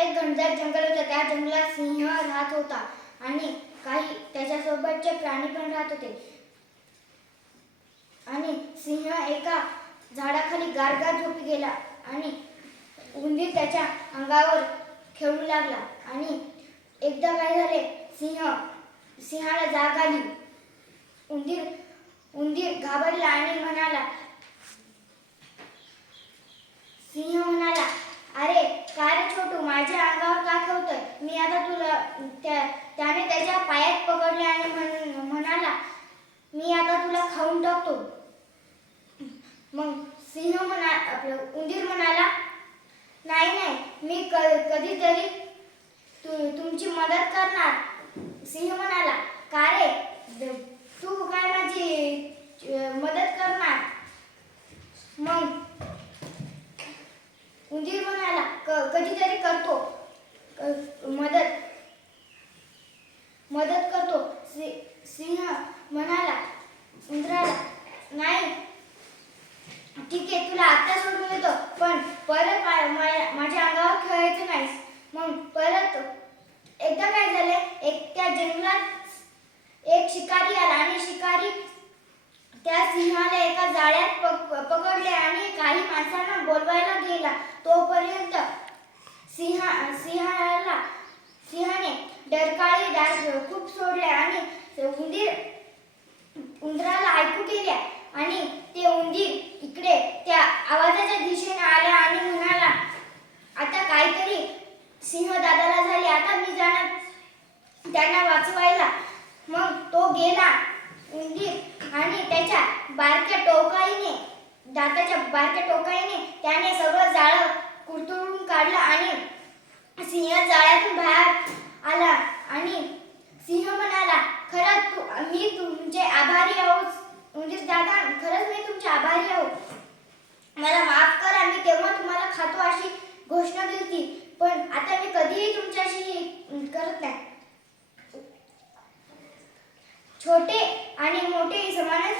एक घनदाट जंगल होतं. त्या जंगलात सिंह राहत होता आणि काही त्याच्यासोबतचे प्राणी पण राहत होते. आणि सिंह एका झाडाखाली गारगार झोपी गेला आणि उंदीर त्याच्या अंगावर खेळू लागला. आणि एकदा काय झाले, सिंहाला जाग आली. उंदीर घाबरला आणि सिंह म्हणाला, अरे काय रे छोटू, माझ्या अंगावर का खेळतोय? मी आता तुला त्याने त्याच्या पायात पकडले आणि म्हणाला, मी आता तुला खाऊन टाकतो. मग उंदीर म्हणाला, नाही, मी कधीतरी तुमची मदत करणार. सिंह म्हणाला, का रे, तू काय माझी मदत करणार? मग उंदीर म्हणाला, कधीतरी करतो, मदत करतो. सिंह म्हणाला उंदराला, नाही, ठीक आहे, तुला आता सोडून देतो, पण परत माझ्या अंगावर खेळायचं नाहीस. मग परत एकदा काय झाले, त्या जंगलात एक शिकारी आला आणि शिकारी त्या सिंहाला एका जाळ्यात पकडले आणि काही माणसांना बोलवायला गेला. तोपर्यंत सिंहाने डरकाळी डास खूप सोडले आणि उंदराला ऐकू गेल्या. आणि ते उंदीर इकडे त्या आवाजाच्या दिशेने आले आणि म्हणाला, आता काहीतरी सिंह दादाला झाले, आता मी जाणार त्यांना वाचवायला. मग तो गेला उंदीर आणि त्याच्या दाताच्या बारक्या टोकाईने त्याने सगळं जाळं कुरतडून काढलं आणि सिंह जाळ्यातून बाहेर आला. आणि सिंह म्हणाला, खरंच मी तुमचे आभारी आहोत उंदीर दादा, खरंच मी तुमचे आभारी आहोत. मला माफ करा, मी तेव्हा तुम्हाला खातो अशी घोषणा दिली, पण आता मी कधीही तुमच्याशी करत नाही. छोटे आणि मोठे समानच